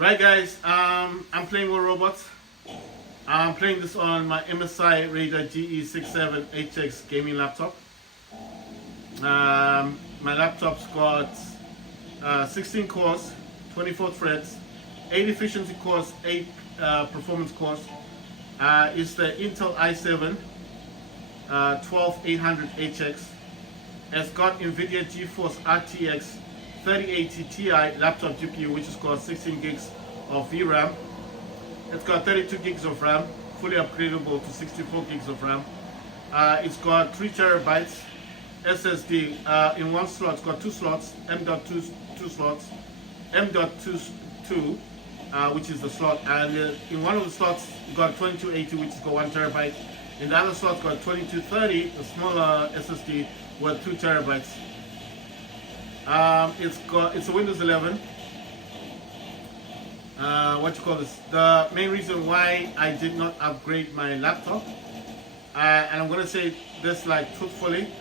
Right guys, I'm playing with robots. I'm playing this on my MSI Raider GE67HX gaming laptop. My laptop's got 16 cores, 24 threads, 8 efficiency cores, 8 performance cores. It's the Intel i7 12800HX. It's got NVIDIA GeForce RTX 3080 Ti laptop GPU, which has got 16 gigs of VRAM. It's got 32 gigs of RAM, fully upgradable to 64 gigs of RAM. It's got 3 terabytes SSD in one slot. It's got 2 slots, M.2 slots, M.22, which is the slot, and in one of the slots you got 2280, which has got 1 terabyte. In the other slot, it's got 2230, the smaller SSD with 2 terabytes. It's a Windows 11. The main reason why I did not upgrade my laptop, and I'm going to say this like truthfully,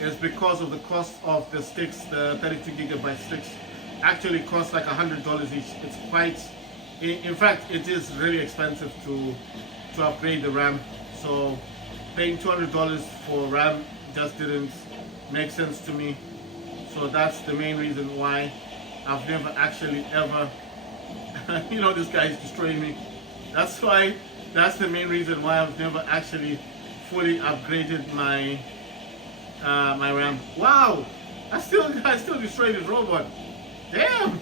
is because of the cost of the sticks. The 32 gigabyte sticks actually cost like $100 each. It's quite, in fact, it is really expensive to upgrade the RAM. So paying $200 for RAM just didn't make sense to me. So that's the main reason why I've never actually ever this guy is destroying me. That's the main reason why I've never actually fully upgraded my my RAM. Wow, I still destroyed his robot. Damn.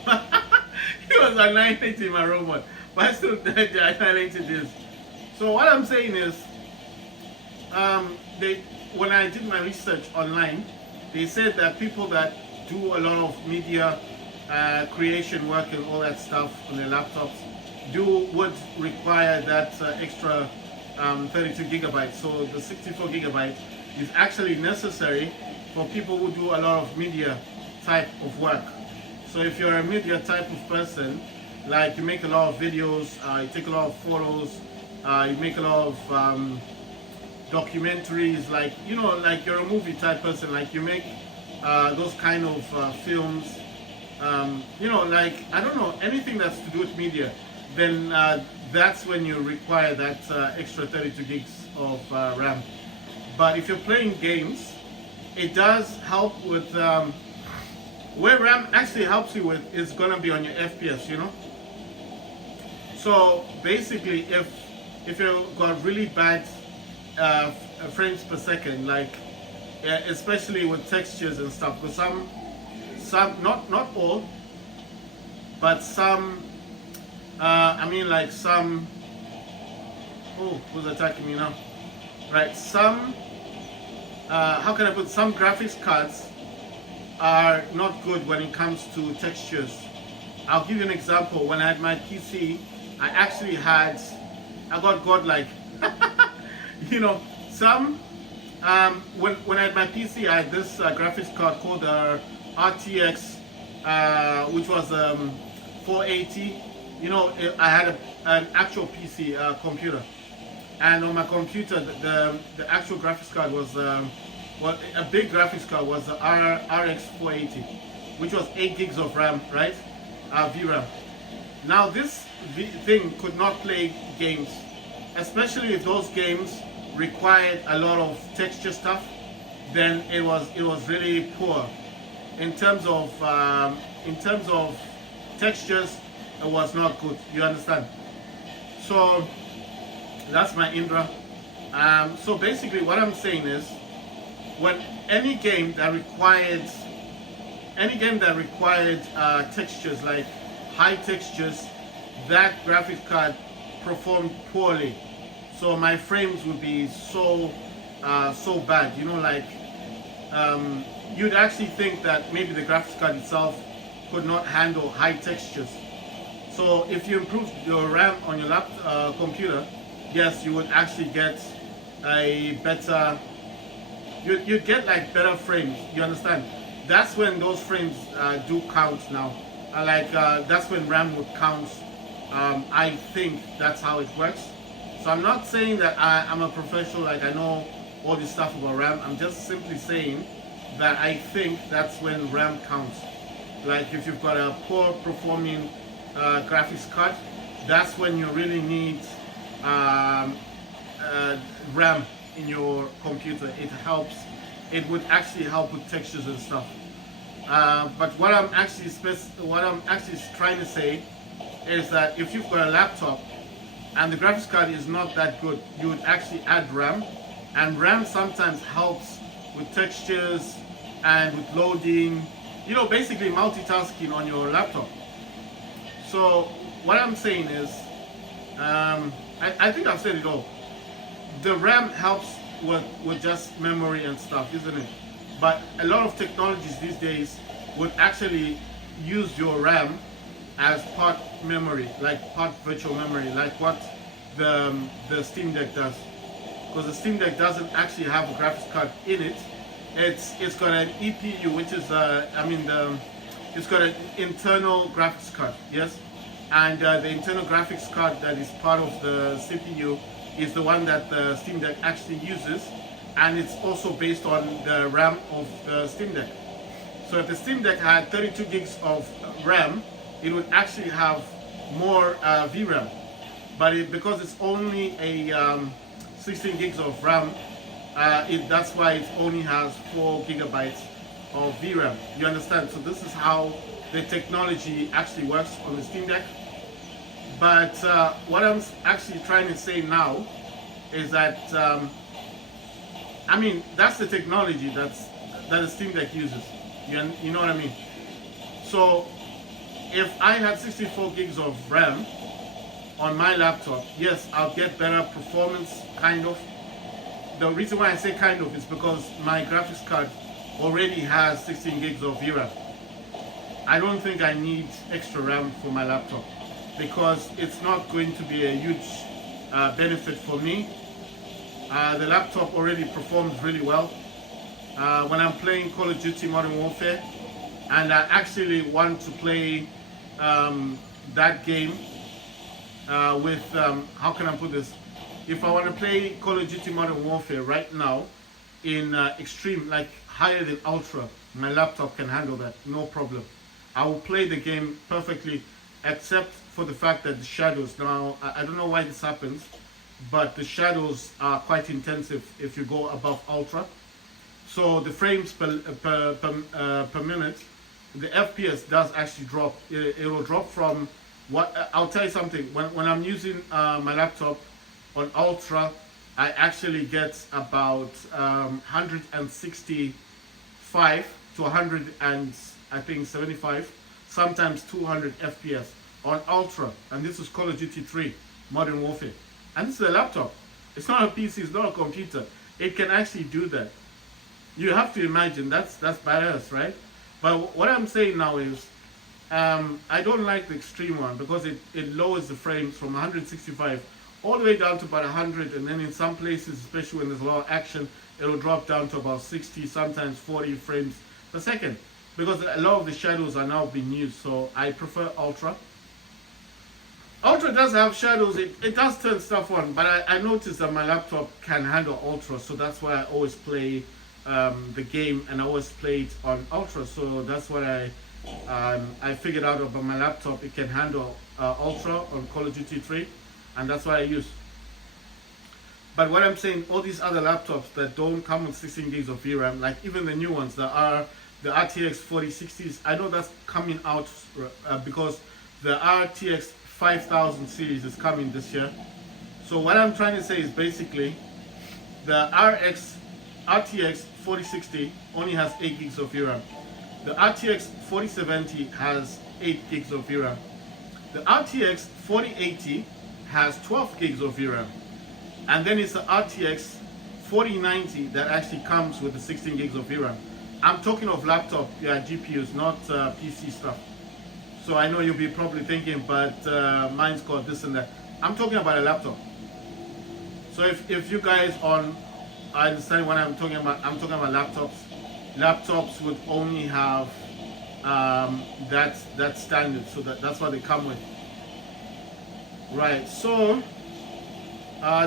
He was annihilating my robot, but I still annihilated this. So what I'm saying is, when I did my research online, they said that people that do a lot of media creation work and all that stuff on their laptops would require that extra 32 gigabytes. So the 64 gigabyte is actually necessary for people who do a lot of media type of work. So if you're a media type of person, like you make a lot of videos, you take a lot of photos, you make a lot of documentaries, like like you're a movie type person, like you make those kind of films, like I don't know, anything that's to do with media, then that's when you require that extra 32 gigs of RAM. But if you're playing games, it does help with where RAM actually helps you with is gonna be on your FPS, So basically, if you've got really bad frames per second, like especially with textures and stuff, because some not all, but some like some, oh, who's attacking me now? Right, some how can I put, some graphics cards are not good when it comes to textures. I'll give you an example. When I had my PC, I actually had, I got godlike. Some when I had my PC, I had this graphics card called RTX, which was 480. I had an actual PC computer, and on my computer the actual graphics card was a big graphics card was the RX 480, which was 8 gigs of RAM, right? VRAM. Now this thing could not play games, especially if those games required a lot of texture stuff. Then it was really poor in terms of textures. It was not good, you understand? So that's my Indra. So basically what I'm saying is, when any game that required textures, like high textures, that graphics card performed poorly. So my frames would be so bad, you'd actually think that maybe the graphics card itself could not handle high textures. So if you improve your RAM on your computer, yes, you would actually get a better, you'd get like better frames, you understand? That's when those frames do count now. That's when RAM would count. I think that's how it works. So I'm not saying that I'm a professional, like I know all this stuff about RAM. I'm just simply saying that I think that's when RAM counts. Like if you've got a poor performing graphics card, that's when you really need RAM in your computer. It helps. It would actually help with textures and stuff. But what I'm actually trying to say is that if you've got a laptop and the graphics card is not that good, you would actually add RAM, and RAM sometimes helps with textures and with loading, you know, basically multitasking on your laptop. So what I'm saying is, I think I've said it all. The RAM helps with just memory and stuff, isn't it? But a lot of technologies these days would actually use your RAM as part memory, like part virtual memory, like what the Steam Deck does. Because the Steam Deck doesn't actually have a graphics card in it. It's got an EPU, which is it's got an internal graphics card, yes, and the internal graphics card that is part of the CPU is the one that the Steam Deck actually uses, and it's also based on the RAM of the Steam Deck. So if the Steam Deck had 32 gigs of RAM, it would actually have more VRAM, but because it's only a 16 gigs of RAM, that's why it only has 4 gigabytes of VRAM. You understand? So this is how the technology actually works on the Steam Deck. But what I'm actually trying to say now is that that's the technology that the Steam Deck uses. You know what I mean? So if I had 64 gigs of RAM on my laptop, yes, I'll get better performance, kind of. The reason why I say kind of is because my graphics card already has 16 gigs of VRAM. I don't think I need extra RAM for my laptop because it's not going to be a huge benefit for me. The laptop already performs really well. When I'm playing Call of Duty Modern Warfare and I actually want to play that game with, how can I put this? If I want to play Call of Duty Modern Warfare right now in extreme, like higher than ultra, my laptop can handle that, no problem. I will play the game perfectly, except for the fact that the shadows, now I don't know why this happens, but the shadows are quite intensive if you go above ultra. So the frames per minute, the FPS does actually drop. It will drop from what, I'll tell you something, when I'm using my laptop on ultra, I actually get about 165 to 175, sometimes 200 FPS on ultra, and this is Call of Duty 3 Modern Warfare, and this is a laptop. It's not a PC, it's not a computer. It can actually do that. You have to imagine that's badass, right? But what I'm saying now is I don't like the extreme one because it lowers the frames from 165 all the way down to about 100, and then in some places, especially when there's a lot of action, it'll drop down to about 60, sometimes 40 frames per second, because a lot of the shadows are now being used. So I prefer ultra. Ultra does have shadows, it does turn stuff on, but I noticed that my laptop can handle ultra, so that's why I always play the game, and I always play it on ultra. So that's what I figured out about my laptop. It can handle ultra on Call of Duty 3, and that's what I use. But what I'm saying, all these other laptops that don't come with 16 gigs of VRAM, like even the new ones that are the RTX 4060s, I know that's coming out because the RTX 5000 series is coming this year. So what I'm trying to say is basically the RTX 4060 only has 8 gigs of VRAM. The RTX 4070 has 8 gigs of VRAM. The RTX 4080 has 12 gigs of VRAM. And then it's the RTX 4090 that actually comes with the 16 gigs of VRAM. I'm talking of laptop, GPUs, not PC stuff. So I know you'll be probably thinking, but mine's got this and that. I'm talking about a laptop. So if you guys I understand what I'm talking about laptops. Laptops would only have that standard, so that's what they come with. Right, so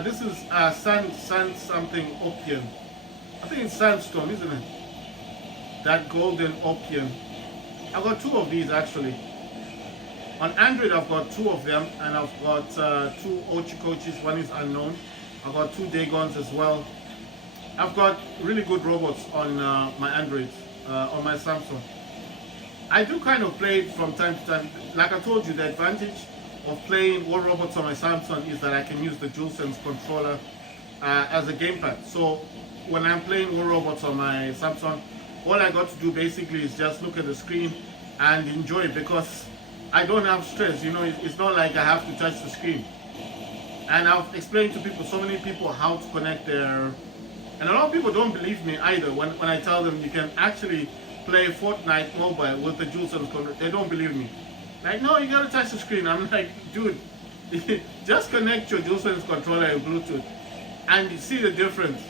this is sand something opium. I think it's sandstone, isn't it? That golden opium. I got 2 of these actually. On Android, I've got 2 of them, and I've got 2 Ochi coaches. One is unknown. I've got 2 Dagons as well. I've got really good robots on my Android, on my Samsung. I do kind of play it from time to time. Like I told you, the advantage of playing all robots on my Samsung is that I can use the DualSense controller as a gamepad. So when I'm playing all robots on my Samsung, all I got to do basically is just look at the screen and enjoy it, because I don't have stress. You know, it's not like I have to touch the screen. And I've explained to people, so many people, how to connect their... And a lot of people don't believe me either when I tell them you can actually play Fortnite mobile with the DualSense controller. They don't believe me. Like, no, you gotta touch the screen. I'm like, dude, just connect your DualSense controller and Bluetooth and you see the difference.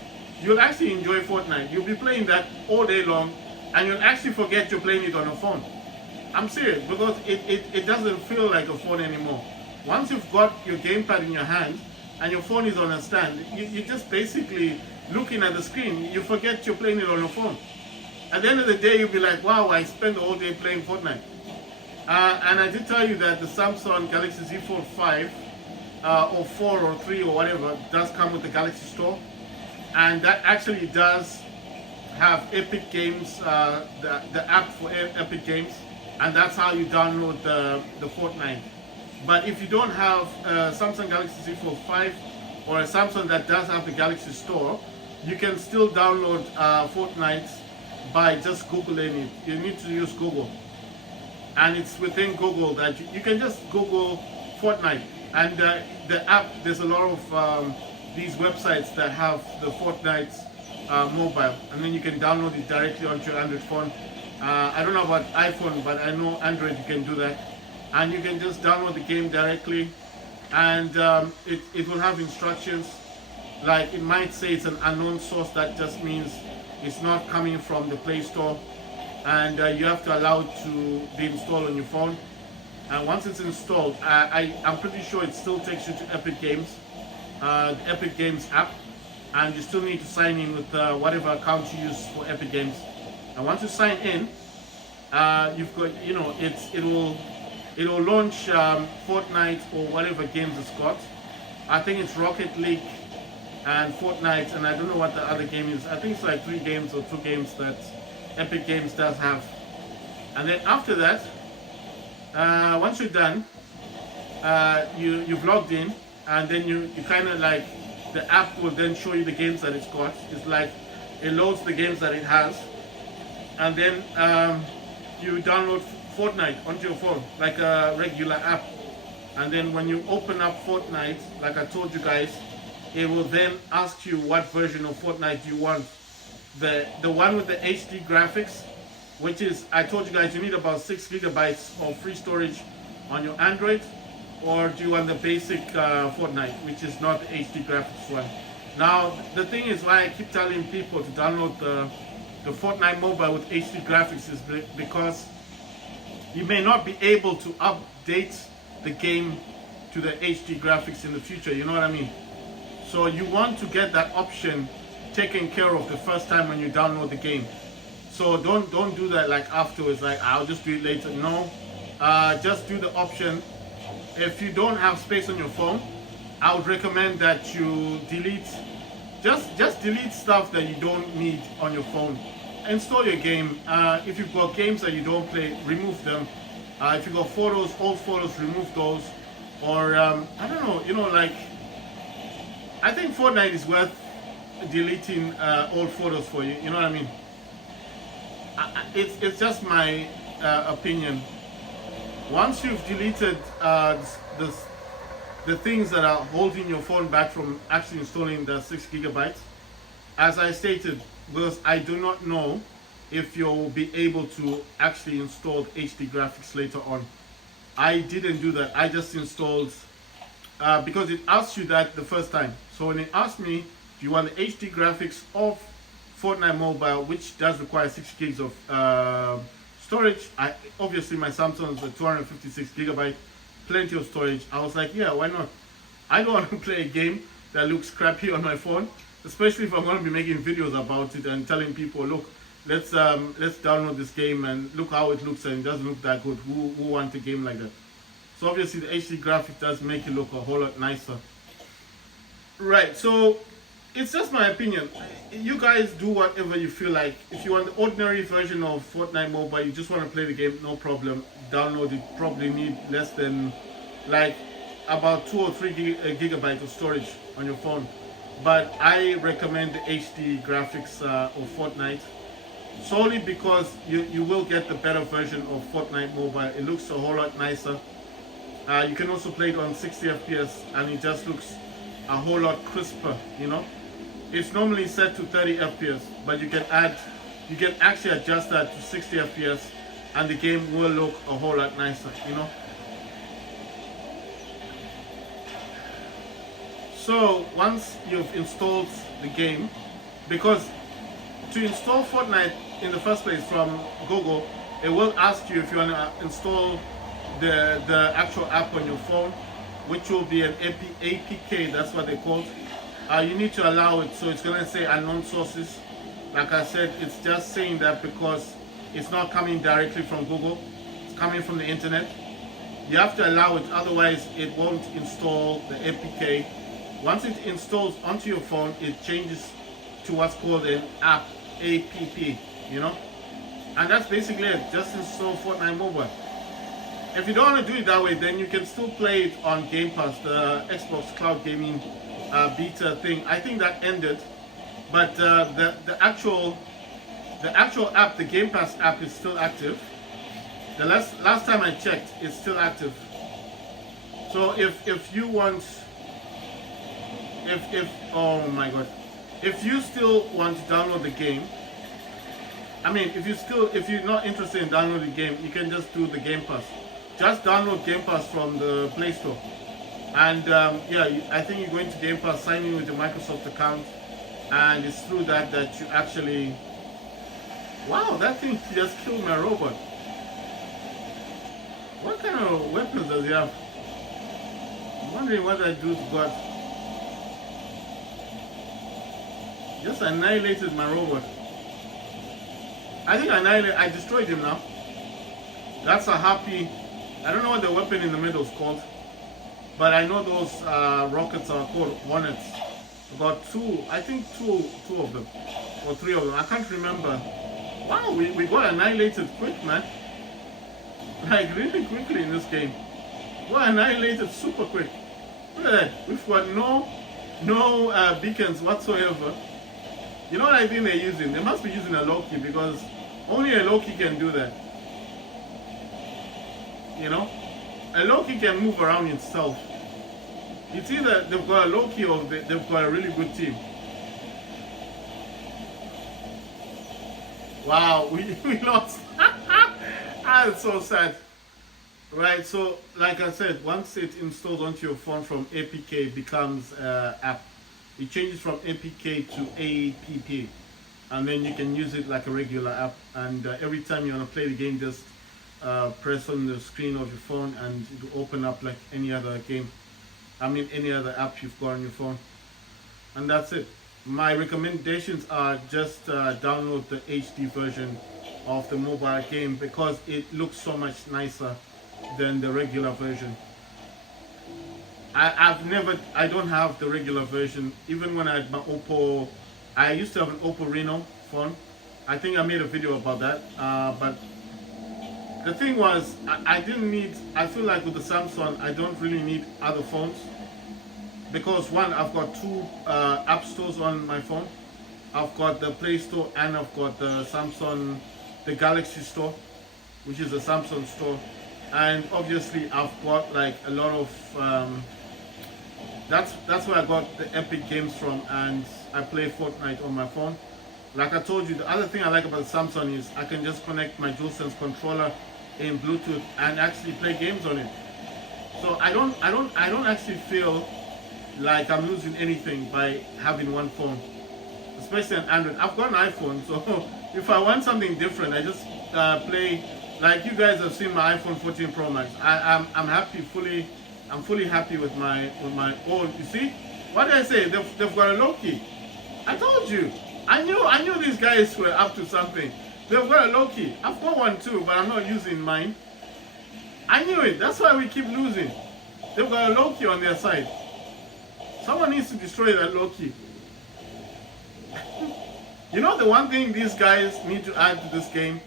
You'll actually enjoy Fortnite. You'll be playing that all day long and you'll actually forget you're playing it on a phone. I'm serious, because it doesn't feel like a phone anymore. Once you've got your gamepad in your hand and your phone is on a stand, you're just basically looking at the screen. You forget you're playing it on a phone. At the end of the day, you'll be like, wow, I spent the whole day playing Fortnite. And I did tell you that the Samsung Galaxy Z Fold 5 or 4 or 3 or whatever does come with the Galaxy Store. And that actually does have Epic Games, the app for Epic Games. And that's how you download the Fortnite. But if you don't have a Samsung Galaxy Z Fold 5 or a Samsung that does have the Galaxy Store, you can still download Fortnite by just Googling it. You need to use Google. And it's within Google that you can just Google Fortnite. And the app, there's a lot of these websites that have the Fortnite mobile. And then you can download it directly onto your Android phone. I don't know about iPhone, but I know Android you can do that. And you can just download the game directly. And it will have instructions. Like, it might say it's an unknown source. That just means it's not coming from the Play Store. And you have to allow it to be installed on your phone. And once it's installed, I'm pretty sure it still takes you to Epic Games, the Epic Games app. And you still need to sign in with whatever account you use for Epic Games. And once you sign in, you've got, you know, it will launch Fortnite or whatever games it's got. I think it's Rocket League and Fortnite, and I don't know what the other game is. I think it's like 3 games or 2 games that Epic Games does have. And then after that, once you're done, you've logged in, and then you kind of like, the app will then show you the games that it's got. It's like, it loads the games that it has, and then you download Fortnite onto your phone like a regular app. And then when you open up Fortnite, like I told you guys, it will then ask you what version of Fortnite you want. The one with the HD graphics, which is, I told you guys, you need about 6 gigabytes of free storage on your Android, or do you want the basic Fortnite, which is not the HD graphics one. Now, the thing is why I keep telling people to download the Fortnite mobile with HD graphics is because you may not be able to update the game to the HD graphics in the future, you know what I mean? So you want to get that option taken care of the first time when you download the game. So don't do that like afterwards, like I'll just do it later. No, just do the option. If you don't have space on your phone, I would recommend that you delete, just delete stuff that you don't need on your phone. Install your game. If you've got games that you don't play, remove them. If you've got photos, old photos, remove those. Or I don't know, you know, like, I think Fortnite is worth deleting old photos for you. You know what I mean? It's just my opinion. Once you've deleted the things that are holding your phone back from actually installing the 6 gigabytes, as I stated, because I do not know if you'll be able to actually install HD graphics later on. I didn't do that. I just installed because it asks you that the first time. So when it asked me, do you want the HD graphics of Fortnite mobile, which does require 6 gigs of storage, obviously my Samsung is a 256 gigabyte, plenty of storage. I was like, yeah, why not? I don't want to play a game that looks crappy on my phone, especially if I'm going to be making videos about it and telling people, look, let's download this game and look how it looks, and it doesn't look that good. Who wants a game like that? So obviously the HD graphic does make it look a whole lot nicer. Right, so it's just my opinion. You guys do whatever you feel like. If you want the ordinary version of Fortnite Mobile, you just want to play the game, no problem. Download it. Probably need less than like about 2 or 3 gigabytes of storage on your phone. But I recommend the HD graphics of Fortnite solely because you will get the better version of Fortnite Mobile. It looks a whole lot nicer. You can also play it on 60 FPS and it just looks a whole lot crisper, you know. It's normally set to 30 FPS, but you can actually adjust that to 60 FPS and the game will look a whole lot nicer, you know. So once you've installed the game, because to install Fortnite in the first place from Google, it will ask you if you want to install the actual app on your phone, which will be an APK, that's what they called. You need to allow it, so it's going to say unknown sources. Like I said, it's just saying that because it's not coming directly from Google, it's coming from the internet. You have to allow it, otherwise it won't install the APK. Once it installs onto your phone, it changes to what's called an app, you know. And that's basically it, just install Fortnite Mobile. If you don't want to do it that way, then you can still play it on Game Pass, the Xbox Cloud Gaming beta thing. I think that ended, but the actual app, the Game Pass app, is still active. The last time I checked, it's still active. So if you want, oh my god, if you still want to download the game, I mean, if you're not interested in downloading the game, you can just do the Game Pass. Just download Game Pass from the Play Store. And yeah, I think you're going to Game Pass, sign in with your Microsoft account, and it's through that you actually... Wow, that thing just killed my robot. What kind of weapons does he have? I'm wondering what that dude's got. Just annihilated my robot. I think I destroyed him now. That's a happy... I don't know what the weapon in the middle is called, but I know those rockets are called Hornets. About two, I think two of them, or 3 of them. I can't remember. Wow, we got annihilated quick, man. Like really quickly in this game. We got annihilated super quick. Look at that. We've got no beacons whatsoever. You know what I think they're using? They must be using a Loki, because only a Loki can do that. You know, a Loki can move around itself. It's either they've got a Loki or they've got a really good team. Wow, we lost. That's so sad. Right, so like I said, once it's installed onto your phone from APK, it becomes app. It changes from APK to APP, and then you can use it like a regular app. And every time you want to play the game, just press on the screen of your phone and it will open up like any other game. I mean any other app you've got on your phone. And that's it. My recommendations are just download the HD version of the mobile game because it looks so much nicer than the regular version. I don't have the regular version. Even when I had my Oppo, I used to have an Oppo Reno phone. I think I made a video about that, but the thing was, I feel like with the Samsung, I don't really need other phones. Because one, I've got 2 app stores on my phone. I've got the Play Store and I've got the Samsung, the Galaxy Store, which is a Samsung store. And obviously I've got like a lot of, that's where I got the Epic games from, and I play Fortnite on my phone. Like I told you, the other thing I like about the Samsung is I can just connect my DualSense controller in Bluetooth and actually play games on it. So I don't actually feel like I'm losing anything by having one phone, especially an Android. I've got an iPhone, so if I want something different, I just play. Like you guys have seen my iPhone 14 Pro Max. I'm fully happy with my own. You see, what did I say? They've got a Loki. I told you. I knew these guys were up to something. They've got a Loki. I've got one too, but I'm not using mine. I knew it. That's why we keep losing. They've got a Loki on their side. Someone needs to destroy that Loki. You know, the one thing these guys need to add to this game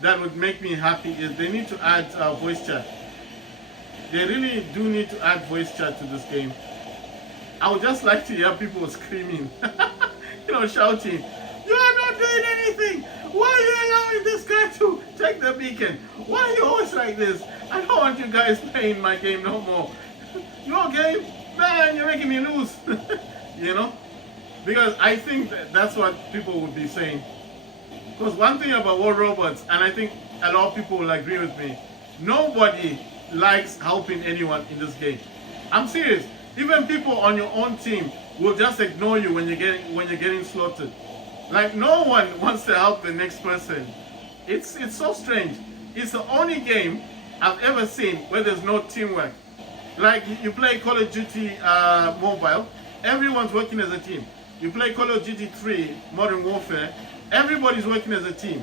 that would make me happy is they need to add voice chat. They really do need to add voice chat to this game. I would just like to hear people screaming, you know, shouting, "You are not doing anything! Why are you allowing this guy to take the beacon? Why are you always like this? I don't want you guys playing my game no more. Your game? Man, you're making me lose." You know? Because I think that's what people would be saying. Because one thing about War Robots, and I think a lot of people will agree with me, nobody likes helping anyone in this game. I'm serious. Even people on your own team will just ignore you when you're getting slaughtered. Like, no one wants to help the next person. It's so strange. It's the only game I've ever seen where there's no teamwork. Like, you play Call of Duty Mobile, everyone's working as a team. You play Call of Duty 3 Modern Warfare, everybody's working as a team.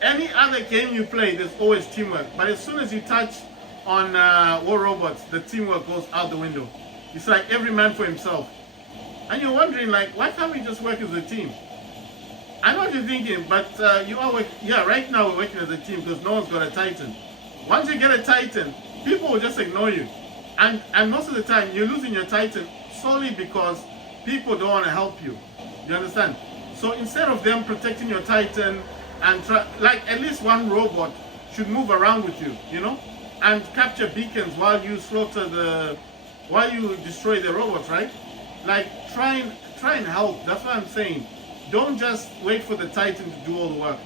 Any other game you play, there's always teamwork. But as soon as you touch on War Robots, the teamwork goes out the window. It's like every man for himself. And you're wondering, like, why can't we just work as a team? I know what you're thinking, but you are right now we're working as a team because no one's got a Titan. Once you get a Titan, people will just ignore you. And most of the time, you're losing your Titan solely because people don't want to help you. You understand? So instead of them protecting your Titan and like at least one robot should move around with you, you know, and capture beacons while you while you destroy the robots, right? Like try and help. That's what I'm saying. Don't just wait for the Titan to do all the work.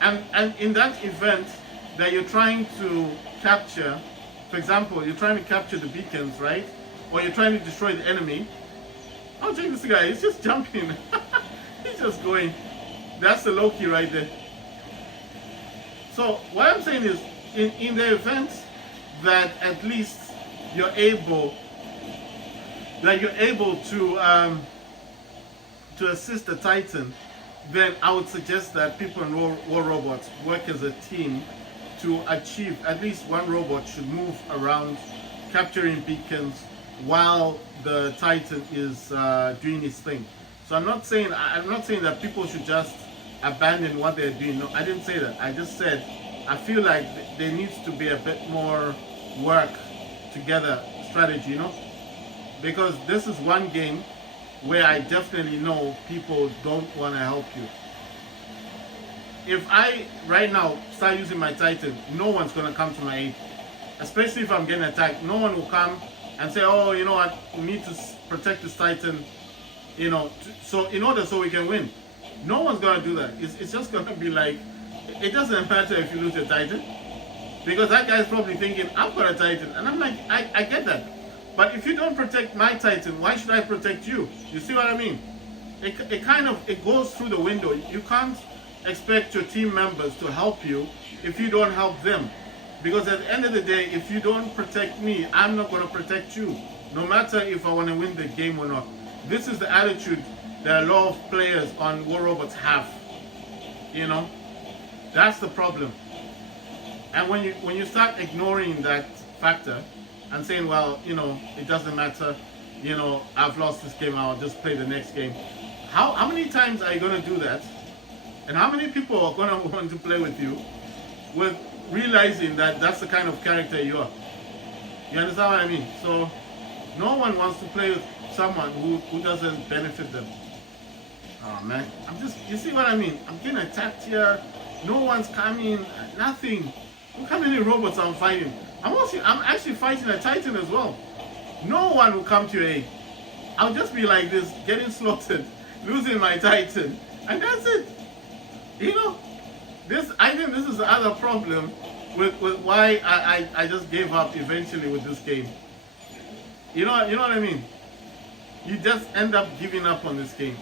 And in that event that you're trying to capture, for example, you're trying to capture the beacons, right? Or you're trying to destroy the enemy. Oh, check this guy. He's just jumping. He's just going. That's the Loki right there. So what I'm saying is, in the event that at least you're able to assist the Titan, then I would suggest that people in War Robots work as a team to achieve at least one robot should move around capturing beacons while the Titan is doing his thing. So I'm not saying that people should just abandon what they're doing. No, I didn't say that. I just said I feel like there needs to be a bit more work together strategy, you know, because this is one game where I definitely know people don't want to help you. If I right now start using my Titan, no one's going to come to my aid, especially if I'm getting attacked. No one will come and say, "Oh, you know what, we need to protect this Titan, you know, so we can win." No one's going to do that. It's just going to be like, it doesn't matter if you lose your Titan, because that guy's probably thinking, "I've got a Titan," and I'm like, I get that. But if you don't protect my Titan, why should I protect you? You see what I mean? It goes through the window. You can't expect your team members to help you if you don't help them. Because at the end of the day, if you don't protect me, I'm not going to protect you. No matter if I want to win the game or not. This is the attitude that a lot of players on War Robots have. You know? That's the problem. And when you start ignoring that factor and saying, well, you know, it doesn't matter, you know, I've lost this game, I'll just play the next game. How many times are you going to do that? And how many people are going to want to play with you with realizing that that's the kind of character you are? You understand what I mean? So no one wants to play with someone who doesn't benefit them. Oh man, you see what I mean? I'm getting attacked here, no one's coming, nothing. Look how many robots I'm fighting. I'm actually fighting a Titan as well. No one will come to your aid. I'll just be like this, getting slaughtered, losing my Titan, and that's it. You know, I think this is the other problem with why I just gave up eventually with this game. You know what I mean? You just end up giving up on this game.